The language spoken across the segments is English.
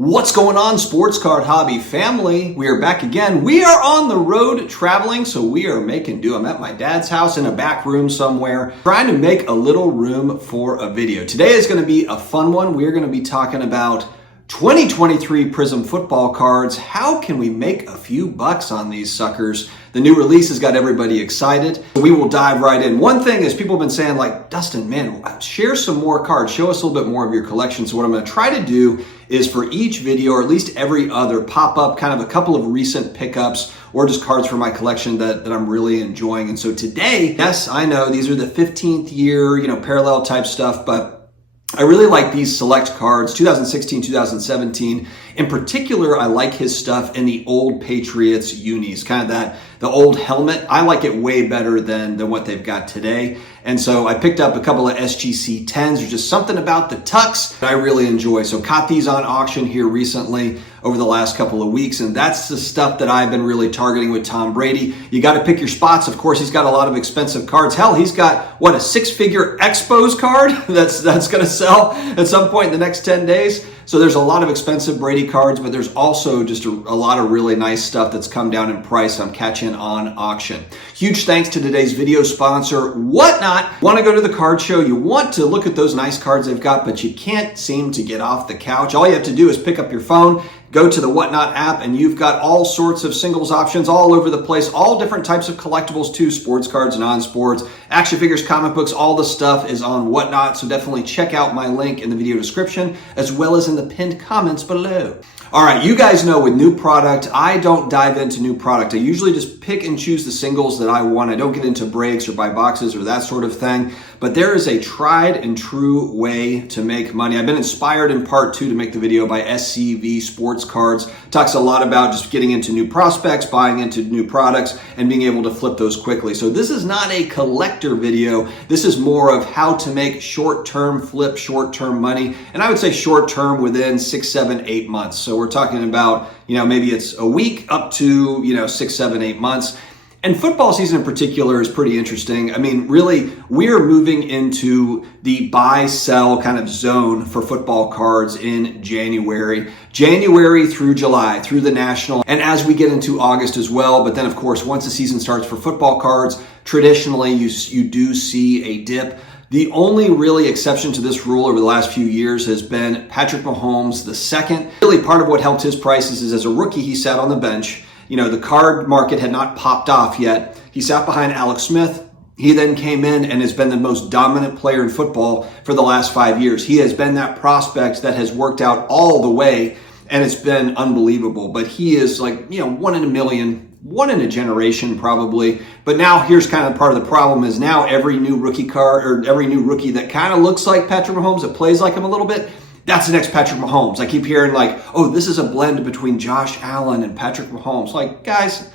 What's going on, sports card hobby family? We are back again. We are on the road traveling, so we are making do. I'm at my dad's house in a back room somewhere, trying to make a little room for a video. Today is going to be a fun one. We're going to be talking about 2023 Prizm Football cards. How can we make a few bucks on these suckers? The new release has got everybody excited. We will dive right in. One thing is people have been saying, like, Dustin, man, share some more cards. Show us a little bit more of your collection. So what I'm going to try to do is for each video, or at least every other, pop up kind of a couple of recent pickups or just cards from my collection that I'm really enjoying. And so today, yes, I know these are the 15th year, parallel type stuff, but I really like these select cards, 2016, 2017. In particular, I like his stuff in the old Patriots unis, kind of the old helmet. I like it way better than what they've got today. And so I picked up a couple of SGC 10s. There's just something about the tucks that I really enjoy. So caught these on auction here recently over the last couple of weeks. And that's the stuff that I've been really targeting with Tom Brady. You got to pick your spots. Of course, he's got a lot of expensive cards. Hell, he's got, what, a 6-figure Expos card that's going to sell at some point in the next 10 days. So there's a lot of expensive Brady cards, but there's also just a lot of really nice stuff that's come down in price I'm catching on auction. Huge thanks to today's video sponsor, Whatnot. Want to go to the card show? You want to look at those nice cards they've got, but you can't seem to get off the couch. All you have to do is pick up your phone, go to the Whatnot app, and you've got all sorts of singles options all over the place, all different types of collectibles too, sports cards, non-sports, action figures, comic books, all the stuff is on Whatnot. So definitely check out my link in the video description as well as in the pinned comments below. All right, you guys know with new product, I don't dive into new product. I usually just pick and choose the singles that I want. I don't get into breaks or buy boxes or that sort of thing. But there is a tried and true way to make money. I've been inspired in part two to make the video by SCV Sports Cards. Talks a lot about just getting into new prospects, buying into new products, and being able to flip those quickly. So this is not a collector video. This is more of how to make short-term flip, short-term money. And I would say short-term within 6, 7, 8 months. So we're talking about, maybe it's a week up to, 6, 7, 8 months. And football season in particular is pretty interesting. I mean, really, we're moving into the buy-sell kind of zone for football cards in January through July, through the National, and as we get into August as well. But then, of course, once the season starts for football cards, traditionally you do see a dip. The only really exception to this rule over the last few years has been Patrick Mahomes II. Really, part of what helped his prices is as a rookie, he sat on the bench. The card market had not popped off yet. He sat behind Alex Smith. He then came in and has been the most dominant player in football for the last 5 years. He has been that prospect that has worked out all the way, and it's been unbelievable. But he is like, 1 in a million, 1 in a generation probably. But now here's kind of part of the problem is now every new rookie card or every new rookie that kind of looks like Patrick Mahomes, that plays like him a little bit, that's the next Patrick Mahomes. I keep hearing like, oh, this is a blend between Josh Allen and Patrick Mahomes. Like, guys,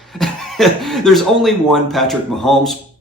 there's only one Patrick Mahomes.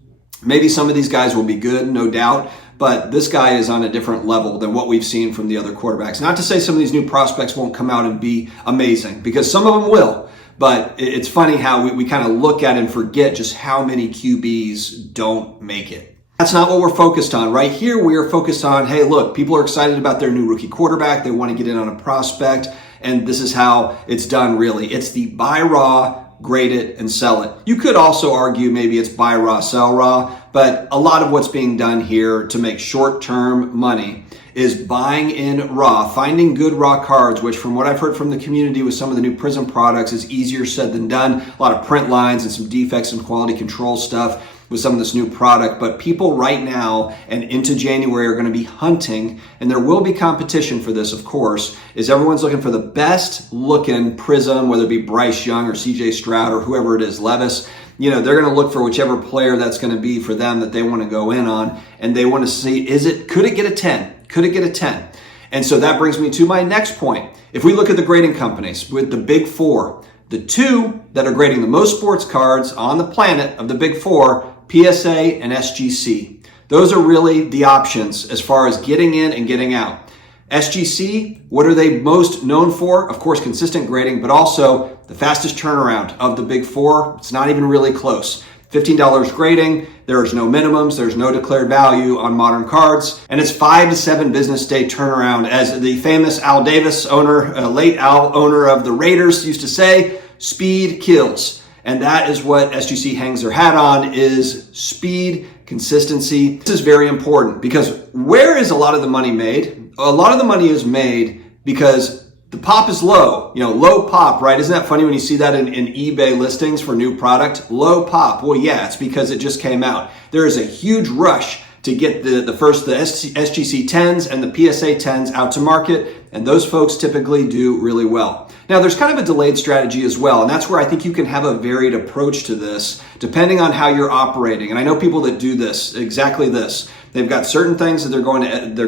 Maybe some of these guys will be good, no doubt, but this guy is on a different level than what we've seen from the other quarterbacks. Not to say some of these new prospects won't come out and be amazing, because some of them will, but it's funny how we kind of look at and forget just how many QBs don't make it. That's not what we're focused on. Right here, we are focused on, hey, look, people are excited about their new rookie quarterback. They want to get in on a prospect, and this is how it's done, really. It's the buy raw, grade it, and sell it. You could also argue maybe it's buy raw, sell raw, but a lot of what's being done here to make short-term money is buying in raw, finding good raw cards, which from what I've heard from the community with some of the new Prizm products is easier said than done. A lot of print lines and some defects and quality control stuff with some of this new product. But people right now and into January are going to be hunting, and there will be competition for this, of course, is everyone's looking for the best looking Prizm, whether it be Bryce Young or CJ Stroud or whoever it is, Levis. They're going to look for whichever player that's going to be for them that they want to go in on, and they want to see, could it get a 10? Could it get a 10? And so that brings me to my next point. If we look at the grading companies with the big four, the two that are grading the most sports cards on the planet of the big four, PSA and SGC. Those are really the options as far as getting in and getting out. SGC, what are they most known for? Of course, consistent grading, but also the fastest turnaround of the big four. It's not even really close. $15 grading. There's no minimums, there's no declared value on modern cards, and it's 5 to 7 business day turnaround. As the famous Al Davis owner, late Al owner of the Raiders used to say, speed kills. And that is what SGC hangs their hat on, is speed, consistency. This is very important because where is a lot of the money made? A lot of the money is made because the pop is low, low pop, right? Isn't that funny when you see that in eBay listings for new product? Low pop. Well, yeah, it's because it just came out. There is a huge rush to get the SGC 10s and the PSA 10s out to market, and those folks typically do really well. Now, there's kind of a delayed strategy as well, and that's where I think you can have a varied approach to this, depending on how you're operating. And I know people that do this, exactly this. They've got certain things that they're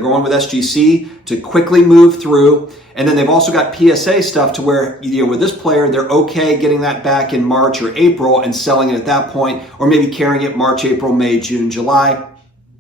going with SGC to quickly move through, and then they've also got PSA stuff to where, with this player, they're okay getting that back in March or April and selling it at that point, or maybe carrying it March, April, May, June, July.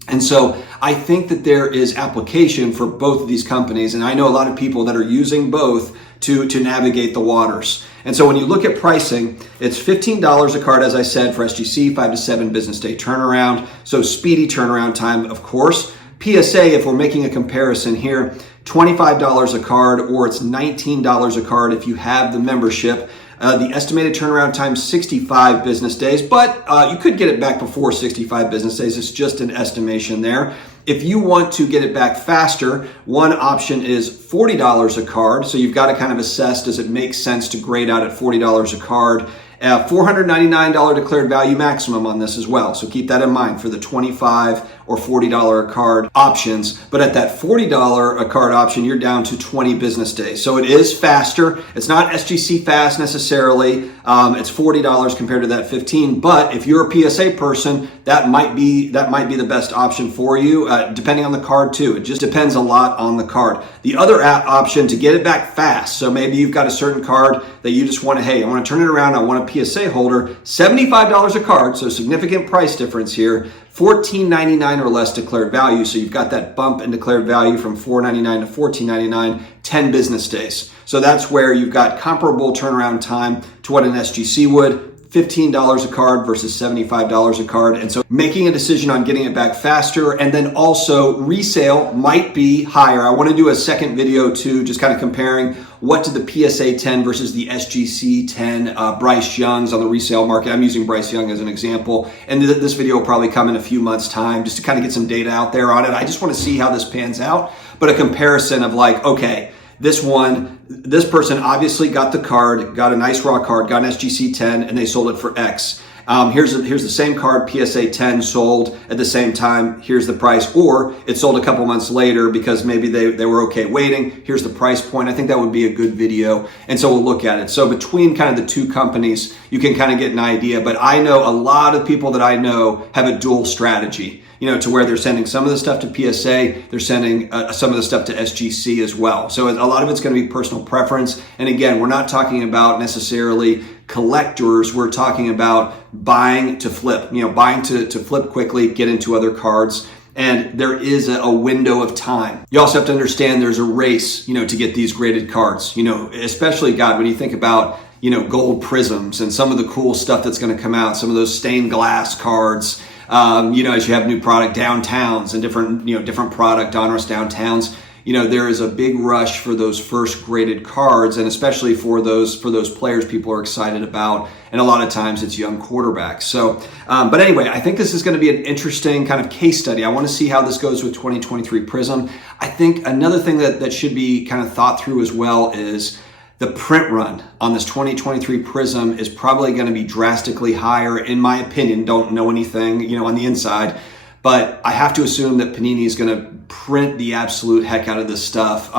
And so I think that there is application for both of these companies, and I know a lot of people that are using both to navigate the waters. And so when you look at pricing, it's $15 a card, as I said, for SGC, 5 to 7 business day turnaround. So speedy turnaround time, of course. PSA, if we're making a comparison here, $25 a card, or it's $19 a card if you have the membership. The estimated turnaround time, 65 business days, but you could get it back before 65 business days. It's just an estimation there. If you want to get it back faster, one option is $40 a card. So you've got to kind of assess, does it make sense to grade out at $40 a card? $499 declared value maximum on this as well. So keep that in mind for the $25 or $40 a card options. But at that $40 a card option, you're down to 20 business days. So it is faster. It's not SGC fast necessarily. It's $40 compared to that 15. But if you're a PSA person, that might be the best option for you, depending on the card too. It just depends a lot on the card. The other option to get it back fast. So maybe you've got a certain card that you just want to, hey, I want to turn it around. I want a PSA holder. $75 a card. So significant price difference here. $14.99 or less declared value. So you've got that bump in declared value from $4.99 to $14.99, 10 business days. So that's where you've got comparable turnaround time to what an SGC would. $15 a card versus $75 a card. And so making a decision on getting it back faster, and then also resale might be higher. I want to do a second video too, just kind of comparing what did the PSA 10 versus the SGC 10 Bryce Young's on the resale market. I'm using Bryce Young as an example. And this video will probably come in a few months' time just to kind of get some data out there on it. I just want to see how this pans out. But a comparison of like, okay, this person obviously got the card, got a nice raw card, got an SGC 10, and they sold it for X. Here's the same card, PSA 10 sold at the same time. Here's the price. Or it sold a couple months later because maybe they were okay waiting. Here's the price point. I think that would be a good video. And so we'll look at it. So between kind of the two companies, you can kind of get an idea. But I know a lot of people that I know have a dual strategy, to where they're sending some of the stuff to PSA, they're sending some of the stuff to SGC as well. So a lot of it's going to be personal preference. And again, we're not talking about necessarily collectors. We're talking about buying to flip, buying to flip quickly, get into other cards. And there is a window of time. You also have to understand there's a race, to get these graded cards, especially, God, when you think about, gold prisms and some of the cool stuff that's going to come out, some of those stained glass cards, as you have new product downtowns and different product donruss downtowns, there is a big rush for those first graded cards, and especially for those players people are excited about. And a lot of times it's young quarterbacks. So, but anyway, I think this is going to be an interesting kind of case study. I want to see how this goes with 2023 Prizm. I think another thing that should be kind of thought through as well is the print run on this 2023 Prizm is probably going to be drastically higher, in my opinion. Don't know anything, on the inside, but I have to assume that Panini is going to print the absolute heck out of this stuff,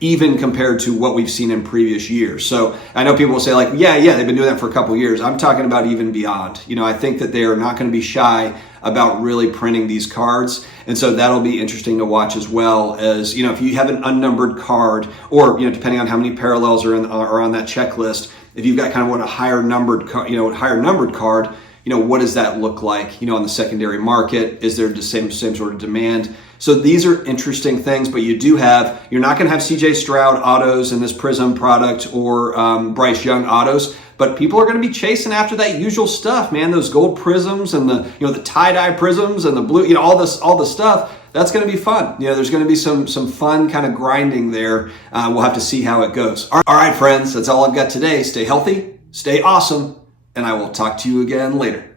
even compared to what we've seen in previous years. So I know people will say like, yeah, they've been doing that for a couple of years. I'm talking about even beyond. I think that they are not going to be shy about really printing these cards. And so that'll be interesting to watch, as well as, if you have an unnumbered card, or, depending on how many parallels are on that checklist, if you've got kind of what a higher numbered card, what does that look like, on the secondary market? Is there the same sort of demand? So these are interesting things, but you're not going to have CJ Stroud autos in this Prizm product or Bryce Young autos, but people are going to be chasing after that usual stuff, man. Those gold prisms and the tie-dye prisms and the blue, all the stuff. That's going to be fun. There's going to be some fun kind of grinding there. We'll have to see how it goes. All right, friends, that's all I've got today. Stay healthy, stay awesome, and I will talk to you again later.